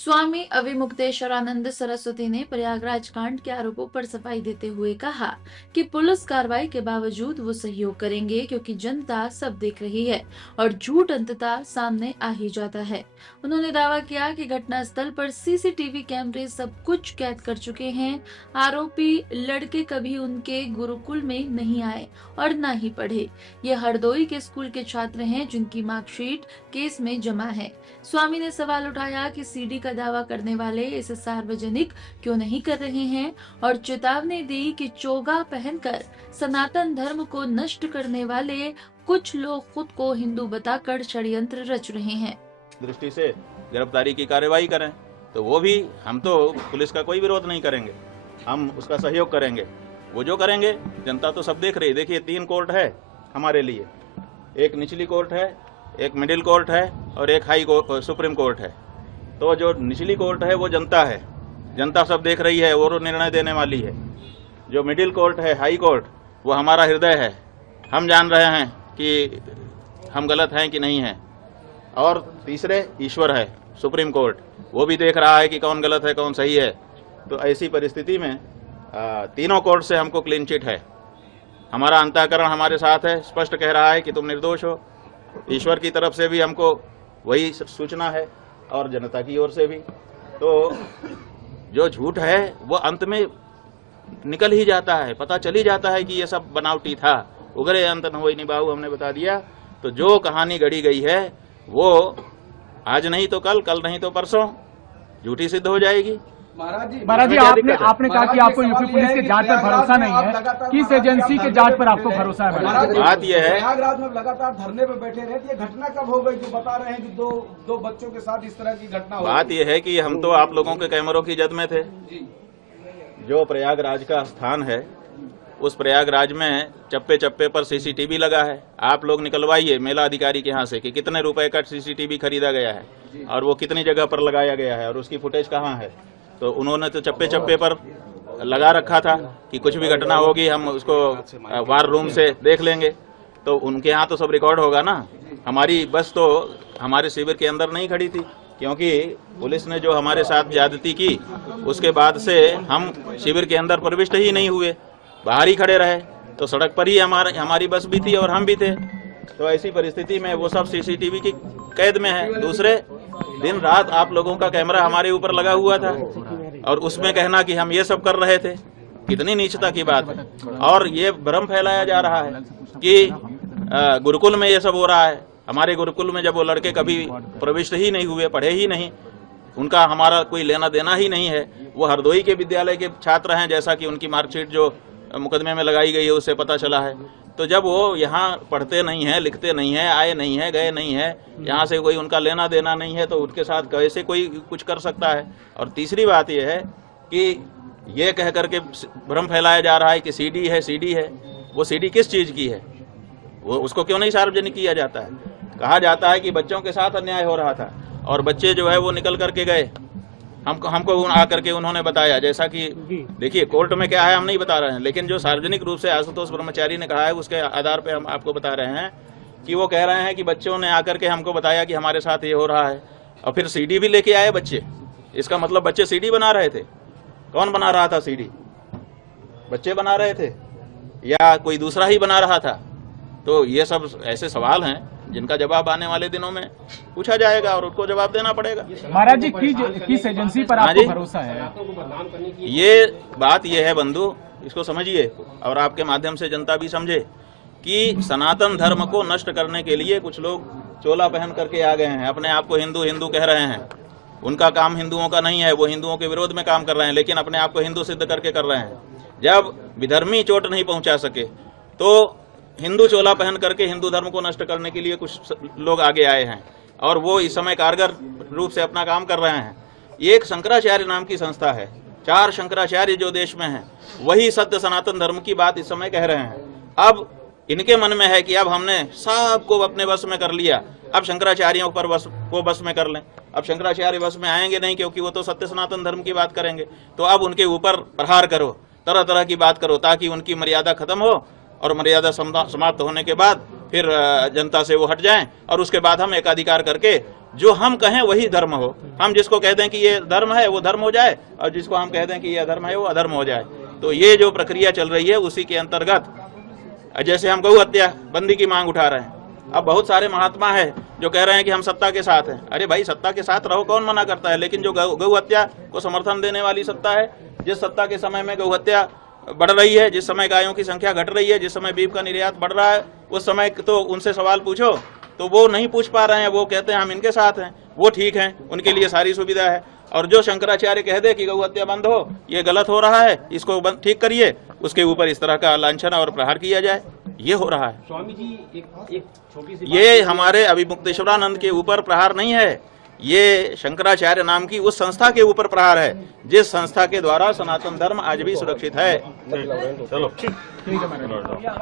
स्वामी अविमुक्तेश्वरानंद सरस्वती ने प्रयागराज कांड के आरोपों पर सफाई देते हुए कहा कि पुलिस कार्रवाई के बावजूद वो सहयोग करेंगे क्योंकि जनता सब देख रही है और झूठ अंततः सामने आ ही जाता है। उन्होंने दावा किया कि घटनास्थल पर सीसीटीवी कैमरे सब कुछ कैद कर चुके हैं। आरोपी लड़के कभी उनके गुरुकुल में नहीं आए और न ही पढ़े। ये हरदोई के स्कूल के छात्र हैं जिनकी मार्कशीट केस में जमा है। स्वामी ने सवाल उठाया कि सीडी का दावा करने वाले इसे सार्वजनिक क्यों नहीं कर रहे हैं और चेतावनी दी कि चोगा पहनकर सनातन धर्म को नष्ट करने वाले कुछ लोग खुद को हिंदू बताकर षड्यंत्र रच रहे हैं। दृष्टि से गिरफ्तारी की कार्यवाही करें तो वो भी, हम तो पुलिस का कोई विरोध नहीं करेंगे, हम उसका सहयोग करेंगे। वो जो करेंगे जनता तो सब देख रही है। देखिए 3 कोर्ट है हमारे लिए, एक निचली कोर्ट है, एक मिडिल कोर्ट है और एक सुप्रीम कोर्ट है। तो जो निचली कोर्ट है वो जनता है, जनता सब देख रही है और निर्णय देने वाली है। जो मिडिल कोर्ट है, हाई कोर्ट, वो हमारा हृदय है। हम जान रहे हैं कि हम गलत हैं कि नहीं हैं। और तीसरे ईश्वर है, सुप्रीम कोर्ट, वो भी देख रहा है कि कौन गलत है कौन सही है। तो ऐसी परिस्थिति में तीनों कोर्ट से हमको क्लीन चिट है। हमारा अंतःकरण हमारे साथ है, स्पष्ट कह रहा है कि तुम निर्दोष हो। ईश्वर की तरफ से भी हमको वही सूचना है और जनता की ओर से भी। तो जो झूठ है वो अंत में निकल ही जाता है, पता चल ही जाता है कि ये सब बनावटी था। उगरे अंत न होई निभाऊ, हमने बता दिया। तो जो कहानी गढ़ी गई है वो आज नहीं तो कल, कल नहीं तो परसों झूठी सिद्ध हो जाएगी। महाराज जी आपने कहा कि आपको यूपी पुलिस के जांच पर भरोसा नहीं है, किस एजेंसी के जांच पर आपको भरोसा है? बात यह है, प्रयागराज में लगातार धरने पे बैठे रहे, ये घटना कब हो गई जो बता रहे हैं कि दो बच्चों के साथ इस तरह की घटना हो? बात यह है कि हम तो आप लोगों के कैमरों की जद में थे। जो प्रयागराज का स्थान है उस प्रयागराज में चप्पे चप्पे पर सीसीटीवी लगा है। आप लोग निकलवाइए मेला अधिकारी के यहाँ से कि कितने रुपए का सीसीटीवी खरीदा गया है और वो कितनी जगह पर लगाया गया है और उसकी फुटेज कहाँ है। तो उन्होंने तो चप्पे चप्पे पर लगा रखा था कि कुछ भी घटना होगी हम उसको वार रूम से देख लेंगे। तो उनके यहाँ तो सब रिकॉर्ड होगा ना। हमारी बस तो हमारे शिविर के अंदर नहीं खड़ी थी, क्योंकि पुलिस ने जो हमारे साथ ज्यादती की उसके बाद से हम शिविर के अंदर प्रविष्ट ही नहीं हुए, बाहर ही खड़े रहे। तो सड़क पर ही हमारी बस भी थी और हम भी थे। तो ऐसी परिस्थिति में वो सब सीसीटीवी की कैद में है। दूसरे दिन रात आप लोगों का कैमरा हमारे ऊपर लगा हुआ था और उसमें कहना कि हम ये सब कर रहे थे, कितनी नीचता की बात है। और ये भ्रम फैलाया जा रहा है कि गुरुकुल में ये सब हो रहा है। हमारे गुरुकुल में जब वो लड़के कभी प्रविष्ट ही नहीं हुए, पढ़े ही नहीं, उनका हमारा कोई लेना देना ही नहीं है। वो हरदोई के विद्यालय के छात्र हैं, जैसा कि उनकी मार्कशीट जो मुकदमे में लगाई गई है उससे पता चला है। तो जब वो यहाँ पढ़ते नहीं हैं, लिखते नहीं हैं, आए नहीं हैं, गए नहीं हैं, यहाँ से कोई उनका लेना देना नहीं है, तो उनके साथ कैसे कोई कुछ कर सकता है। और तीसरी बात यह है कि ये कह करके भ्रम फैलाया जा रहा है कि सीडी है, सीडी है। वो सीडी किस चीज़ की है, वो उसको क्यों नहीं सार्वजनिक किया जाता है? कहा जाता है कि बच्चों के साथ अन्याय हो रहा था और बच्चे जो है वो निकल करके गए। हमको आकर के उन्होंने बताया, जैसा कि देखिए कोर्ट में क्या है हम नहीं बता रहे हैं, लेकिन जो सार्वजनिक रूप से आशुतोष ब्रह्मचारी ने कहा है उसके आधार पे हम आपको बता रहे हैं कि वो कह रहे हैं कि बच्चों ने आकर के हमको बताया कि हमारे साथ ये हो रहा है और फिर सीडी भी लेके आए बच्चे। इसका मतलब बच्चे सीडी बना रहे थे। कौन बना रहा था सीडी? बच्चे बना रहे थे या कोई दूसरा ही बना रहा था? तो ये सब ऐसे सवाल हैं जिनका जवाब आने वाले दिनों में पूछा जाएगा और उनको जवाब देना पड़ेगा। महाराज जी किस एजेंसी पर आपको भरोसा है? ये बात ये है बंधु, इसको समझिए और आपके माध्यम से जनता भी समझे कि सनातन धर्म को नष्ट करने के लिए कुछ लोग चोला पहन करके आ गए हैं। अपने आप को हिंदू हिंदू कह रहे हैं। उनका काम हिंदुओं का नहीं है, वो हिंदुओं के विरोध में काम कर रहे हैं, लेकिन अपने आप को हिंदू सिद्ध करके कर रहे हैं। जब विधर्मी चोट नहीं पहुंचा सके तो हिंदू चोला पहन करके हिंदू धर्म को नष्ट करने के लिए कुछ लोग आगे आए हैं और वो इस समय कारगर रूप से अपना काम कर रहे हैं। एक शंकराचार्य नाम की संस्था है, 4 शंकराचार्य जो देश में हैं, वही सत्य सनातन धर्म की बात इस समय कह रहे हैं। अब इनके मन में है कि अब हमने सबको अपने वश में कर लिया, अब शंकराचार्यों पर बस में कर लें। अब शंकराचार्य बस में आएंगे नहीं, क्योंकि वो तो सत्य सनातन धर्म की बात करेंगे। तो अब उनके ऊपर प्रहार करो, तरह तरह की बात करो, ताकि उनकी मर्यादा खत्म हो और मर्यादा समाप्त होने के बाद फिर जनता से वो हट जाएं और उसके बाद हम एकाधिकार करके जो हम कहें वही धर्म हो। हम जिसको कह दें कि ये धर्म है वो धर्म हो जाए, और जिसको हम कह दें कि ये अधर्म है वो अधर्म हो जाए। तो ये जो प्रक्रिया चल रही है उसी के अंतर्गत जैसे हम गौ हत्या बंदी की मांग उठा रहे हैं। अब बहुत सारे महात्मा है जो कह रहे हैं कि हम सत्ता के साथ हैं। अरे भाई, सत्ता के साथ रहो, कौन मना करता है, लेकिन जो गौ हत्या को समर्थन देने वाली सत्ता है, जिस सत्ता के समय में गौ हत्या बढ़ रही है, जिस समय गायों की संख्या घट रही है, जिस समय बीफ का निर्यात बढ़ रहा है, उस समय तो उनसे सवाल पूछो तो वो नहीं पूछ पा रहे हैं। वो कहते हैं हम इनके साथ हैं, वो ठीक हैं, उनके लिए सारी सुविधा है। और जो शंकराचार्य कह दे कि गौ हत्या बंद हो, ये गलत हो रहा है, इसको ठीक करिए, उसके ऊपर इस तरह का लांछन और प्रहार किया जाए, ये हो रहा है। स्वामी जी एक छोटी सी ये हमारे अभिमुक्तेश्वरानंद के ऊपर प्रहार नहीं है, ये शंकराचार्य नाम की उस संस्था के ऊपर प्रहार है, जिस संस्था के द्वारा सनातन धर्म आज भी सुरक्षित है। ठीक है मैडम।